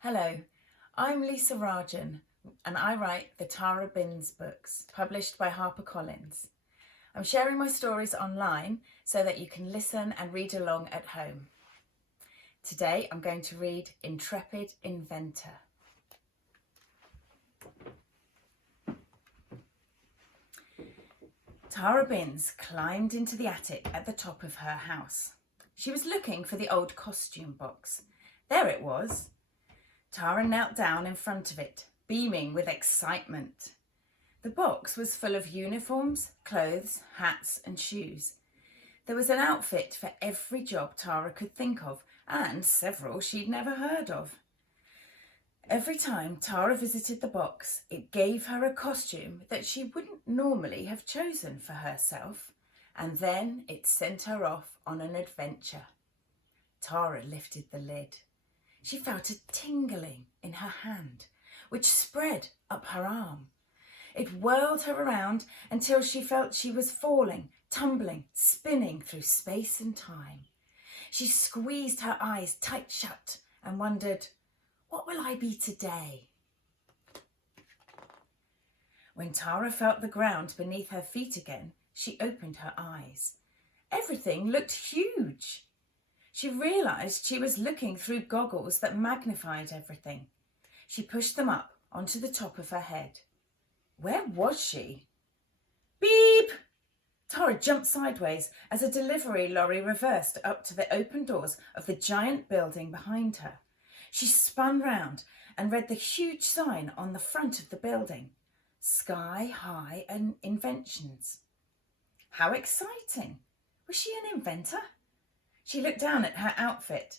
Hello, I'm Lisa Rajan and I write the Tara Binns books published by HarperCollins. I'm sharing my stories online so that you can listen and read along at home. Today I'm going to read Intrepid Inventor. Tara Binns climbed into the attic at the top of her house. She was looking for the old costume box. There it was. Tara knelt down in front of it, beaming with excitement. The box was full of uniforms, clothes, hats and shoes. There was an outfit for every job Tara could think of, and several she'd never heard of. Every time Tara visited the box, it gave her a costume that she wouldn't normally have chosen for herself, and then it sent her off on an adventure. Tara lifted the lid. She felt a tingling in her hand, which spread up her arm. It whirled her around until she felt she was falling, tumbling, spinning through space and time. She squeezed her eyes tight shut and wondered, what will I be today? When Tara felt the ground beneath her feet again, she opened her eyes. Everything looked huge. She realised she was looking through goggles that magnified everything. She pushed them up onto the top of her head. Where was she? Beep! Tara jumped sideways as a delivery lorry reversed up to the open doors of the giant building behind her. She spun round and read the huge sign on the front of the building. Sky High and Inventions. How exciting! Was she an inventor? She looked down at her outfit.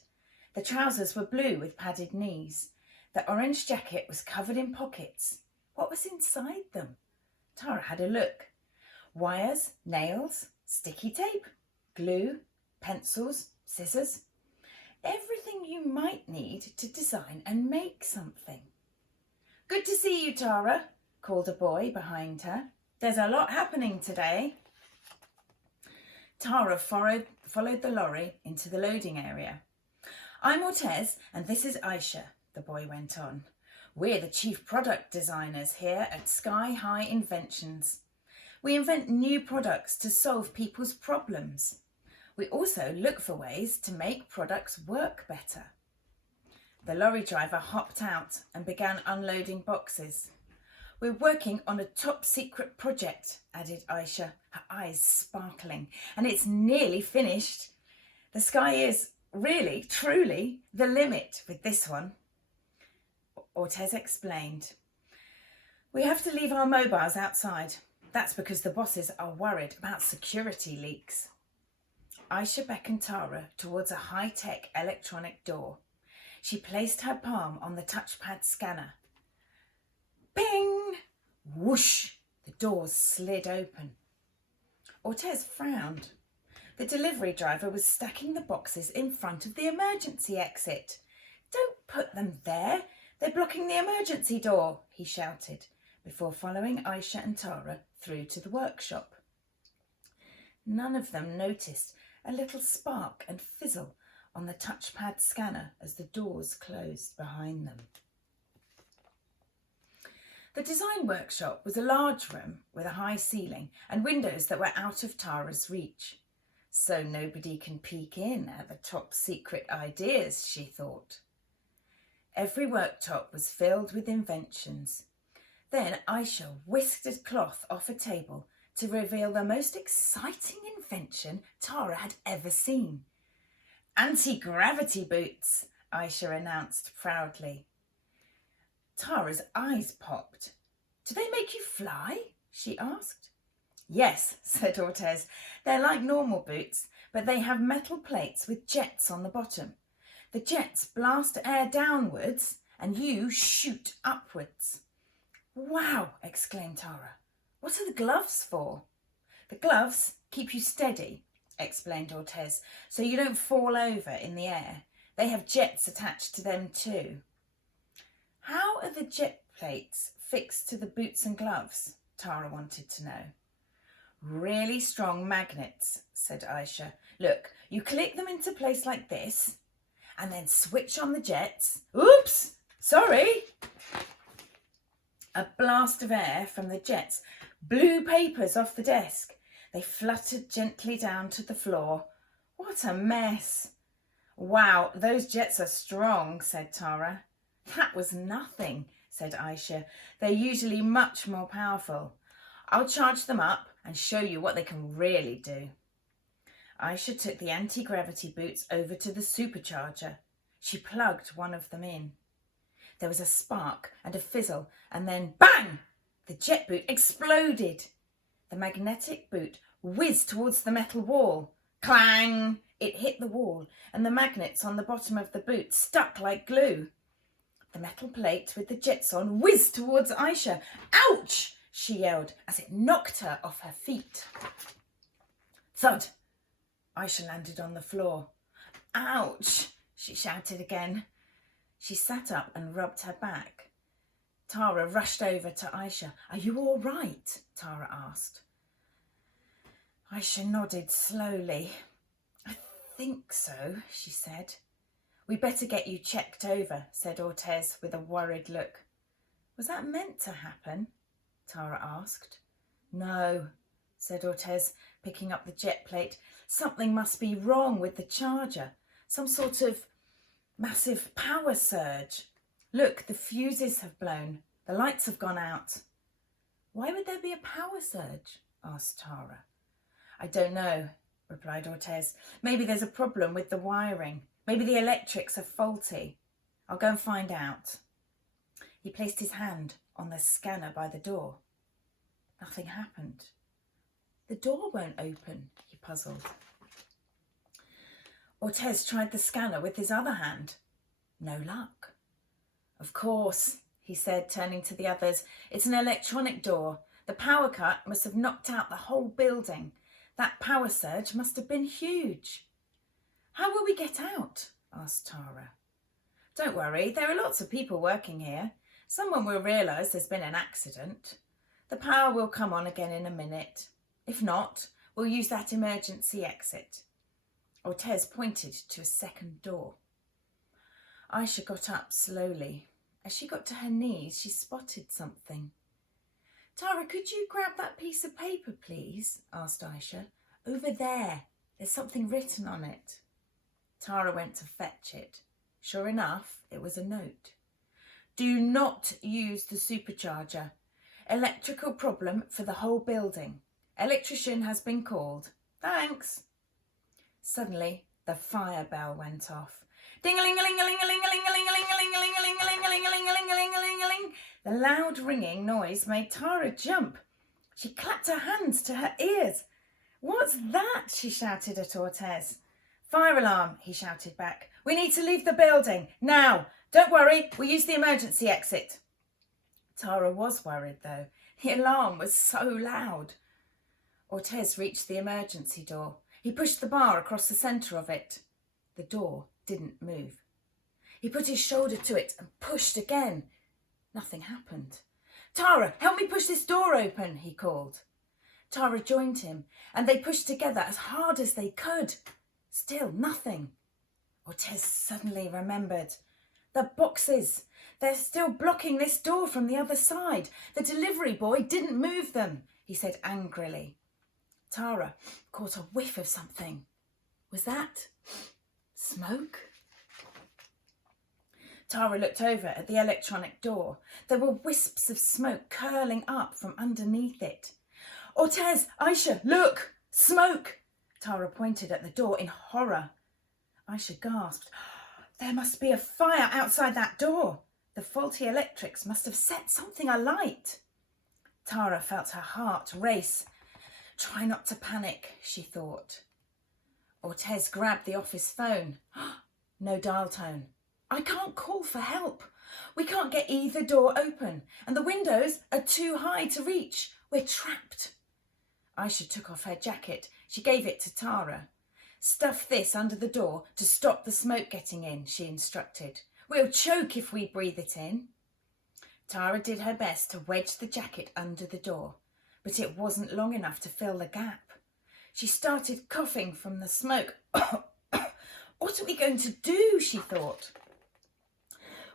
The trousers were blue with padded knees. The orange jacket was covered in pockets. What was inside them? Tara had a look. Wires, nails, sticky tape, glue, pencils, scissors. Everything you might need to design and make something. Good to see you, Tara, called a boy behind her. There's a lot happening today. Tara followed the lorry into the loading area. I'm Ortez and this is Aisha, the boy went on. We're the chief product designers here at Sky High Inventions. We invent new products to solve people's problems. We also look for ways to make products work better. The lorry driver hopped out and began unloading boxes. We're working on a top secret project, added Aisha, her eyes sparkling, and it's nearly finished. The sky is really, truly the limit with this one. Ortez explained. We have to leave our mobiles outside. That's because the bosses are worried about security leaks. Aisha beckoned Tara towards a high-tech electronic door. She placed her palm on the touchpad scanner. Ping! Whoosh! The doors slid open. Ortez frowned. The delivery driver was stacking the boxes in front of the emergency exit. Don't put them there. They're blocking the emergency door, he shouted, before following Aisha and Tara through to the workshop. None of them noticed a little spark and fizzle on the touchpad scanner as the doors closed behind them. The design workshop was a large room with a high ceiling and windows that were out of Tara's reach. So nobody can peek in at the top secret ideas, she thought. Every worktop was filled with inventions. Then Aisha whisked a cloth off a table to reveal the most exciting invention Tara had ever seen. Antigravity boots, Aisha announced proudly. Tara's eyes popped. Do they make you fly? She asked. Yes, said Ortez. They're like normal boots, but they have metal plates with jets on the bottom. The jets blast air downwards and you shoot upwards. Wow, exclaimed Tara. What are the gloves for? The gloves keep you steady, explained Ortez, so you don't fall over in the air. They have jets attached to them too. How are the jet plates fixed to the boots and gloves? Tara wanted to know. Really strong magnets, said Aisha. Look, you click them into place like this and then switch on the jets. Oops! Sorry. A blast of air from the jets blew papers off the desk. They fluttered gently down to the floor. What a mess. Wow, those jets are strong, said Tara. That was nothing, said Aisha. They're usually much more powerful. I'll charge them up and show you what they can really do. Aisha took the anti-gravity boots over to the supercharger. She plugged one of them in. There was a spark and a fizzle, and then bang! The jet boot exploded. The magnetic boot whizzed towards the metal wall. Clang! It hit the wall, and the magnets on the bottom of the boot stuck like glue. The metal plate with the jets on whizzed towards Aisha. Ouch! She yelled as it knocked her off her feet. Thud! Aisha landed on the floor. Ouch! She shouted again. She sat up and rubbed her back. Tara rushed over to Aisha. Are you all right? Tara asked. Aisha nodded slowly. I think so, she said. We better get you checked over, said Ortez with a worried look. Was that meant to happen? Tara asked. No, said Ortez, picking up the jet plate. Something must be wrong with the charger. Some sort of massive power surge. Look, the fuses have blown. The lights have gone out. Why would there be a power surge? Asked Tara. I don't know, replied Ortez. Maybe there's a problem with the wiring. Maybe the electrics are faulty. I'll go and find out. He placed his hand on the scanner by the door. Nothing happened. The door won't open, he puzzled. Ortez tried the scanner with his other hand. No luck. Of course, he said, turning to the others. It's an electronic door. The power cut must have knocked out the whole building. That power surge must have been huge. How will we get out? Asked Tara. Don't worry, there are lots of people working here. Someone will realise there's been an accident. The power will come on again in a minute. If not, we'll use that emergency exit. Ortez pointed to a second door. Aisha got up slowly. As she got to her knees, she spotted something. Tara, could you grab that piece of paper, please? Asked Aisha. Over there. There's something written on it. Tara went to fetch it. Sure enough, it was a note. Do not use the supercharger. Electrical problem for the whole building. Electrician has been called. Thanks. Suddenly, the fire bell went off. Ding-a-ling-a-ling-a-ling-a-ling-a-ling-a-ling-a-ling-a-ling-a-ling-a-ling-a-ling-a-ling-a-ling-a-ling-a-ling-a-ling-a-ling. The loud ringing noise made Tara jump. She clapped her hands to her ears. What's that? She shouted at Ortez. Fire alarm, he shouted back. We need to leave the building. Now. Don't worry, we'll use the emergency exit. Tara was worried, though. The alarm was so loud. Ortez reached the emergency door. He pushed the bar across the centre of it. The door didn't move. He put his shoulder to it and pushed again. Nothing happened. Tara, help me push this door open, he called. Tara joined him, and they pushed together as hard as they could. Still nothing. Ortez suddenly remembered. The boxes. They're still blocking this door from the other side. The delivery boy didn't move them, he said angrily. Tara caught a whiff of something. Was that smoke? Tara looked over at the electronic door. There were wisps of smoke curling up from underneath it. Ortez, Aisha, look! Smoke! Tara pointed at the door in horror. Aisha gasped. There must be a fire outside that door. The faulty electrics must have set something alight. Tara felt her heart race. Try not to panic, she thought. Ortez grabbed the office phone. No dial tone. I can't call for help. We can't get either door open, and the windows are too high to reach. We're trapped. Aisha took off her jacket. She gave it to Tara. Stuff this under the door to stop the smoke getting in, she instructed. We'll choke if we breathe it in. Tara did her best to wedge the jacket under the door, but it wasn't long enough to fill the gap. She started coughing from the smoke. What are we going to do? She thought.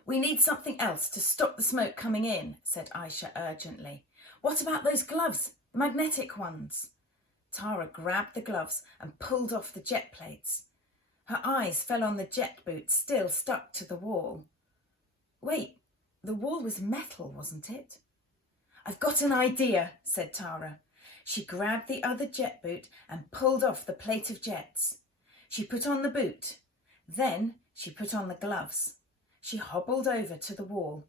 We need something else to stop the smoke coming in, said Aisha urgently. What about those gloves, the magnetic ones? Tara grabbed the gloves and pulled off the jet plates. Her eyes fell on the jet boot still stuck to the wall. Wait, the wall was metal, wasn't it? I've got an idea, said Tara. She grabbed the other jet boot and pulled off the plate of jets. She put on the boot. Then she put on the gloves. She hobbled over to the wall,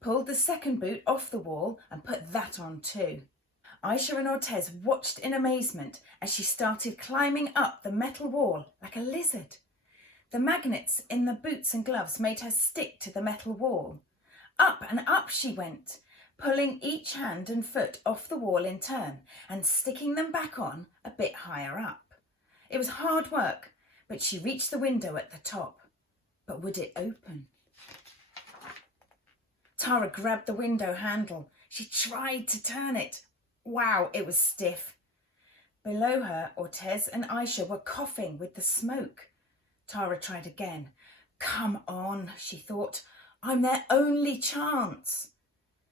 pulled the second boot off the wall and put that on too. Aisha and Ortez watched in amazement as she started climbing up the metal wall like a lizard. The magnets in the boots and gloves made her stick to the metal wall. Up and up she went, pulling each hand and foot off the wall in turn and sticking them back on a bit higher up. It was hard work, but she reached the window at the top. But would it open? Tara grabbed the window handle. She tried to turn it. Wow, it was stiff. Below her, Ortez and Aisha were coughing with the smoke. Tara tried again. Come on, she thought. I'm their only chance.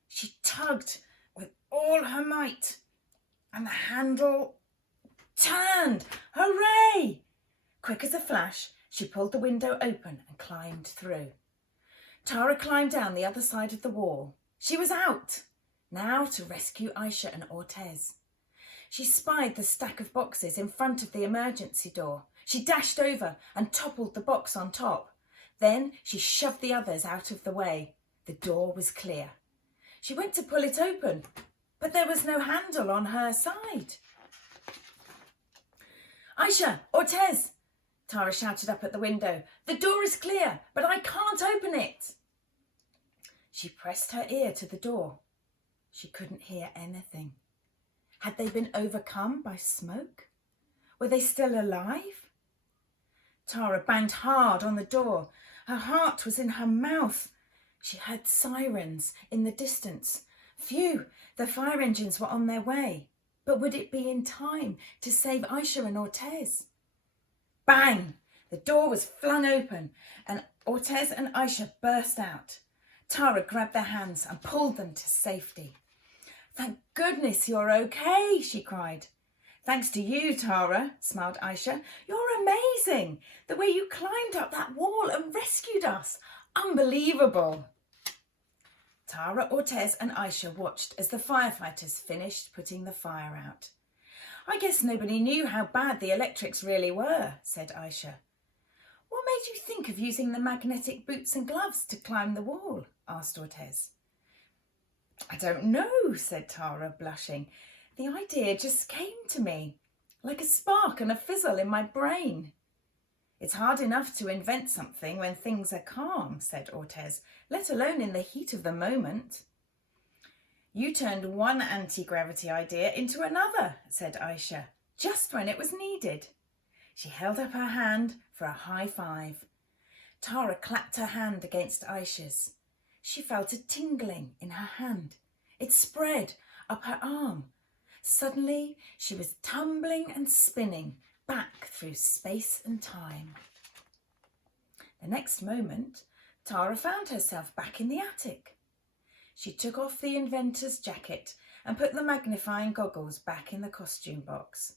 She tugged with all her might, and the handle turned. Hooray! Quick as a flash, she pulled the window open and climbed through. Tara climbed down the other side of the wall. She was out. Now to rescue Aisha and Ortez. She spied the stack of boxes in front of the emergency door. She dashed over and toppled the box on top. Then she shoved the others out of the way. The door was clear. She went to pull it open, but there was no handle on her side. Aisha, Ortez, Tara shouted up at the window. The door is clear, but I can't open it. She pressed her ear to the door. She couldn't hear anything. Had they been overcome by smoke? Were they still alive? Tara banged hard on the door. Her heart was in her mouth. She heard sirens in the distance. Phew, the fire engines were on their way. But would it be in time to save Aisha and Ortez? Bang! The door was flung open and Ortez and Aisha burst out. Tara grabbed their hands and pulled them to safety. Thank goodness you're okay, she cried. Thanks to you, Tara, smiled Aisha. You're amazing. The way you climbed up that wall and rescued us. Unbelievable. Tara, Ortez and Aisha watched as the firefighters finished putting the fire out. I guess nobody knew how bad the electrics really were, said Aisha. What made you think of using the magnetic boots and gloves to climb the wall? Asked Ortez. I don't know, said Tara, blushing. The idea just came to me, like a spark and a fizzle in my brain. It's hard enough to invent something when things are calm, said Ortez, let alone in the heat of the moment. You turned one anti-gravity idea into another, said Aisha, just when it was needed. She held up her hand for a high five. Tara clapped her hand against Aisha's. She felt a tingling in her hand. It spread up her arm. Suddenly, she was tumbling and spinning back through space and time. The next moment, Tara found herself back in the attic. She took off the inventor's jacket and put the magnifying goggles back in the costume box.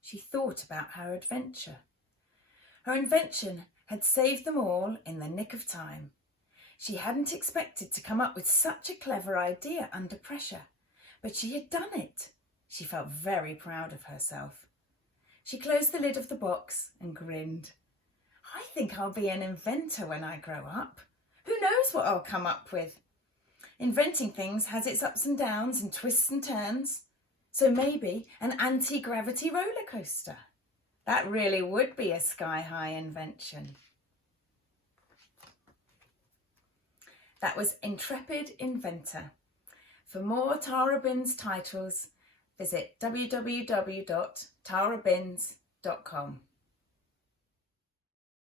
She thought about her adventure. Her invention had saved them all in the nick of time. She hadn't expected to come up with such a clever idea under pressure, but she had done it. She felt very proud of herself. She closed the lid of the box and grinned. I think I'll be an inventor when I grow up. Who knows what I'll come up with? Inventing things has its ups and downs and twists and turns. So maybe an anti-gravity roller coaster. That really would be a sky-high invention. That was Intrepid Inventor. For more Tara Binns titles, visit www.tarabinns.com.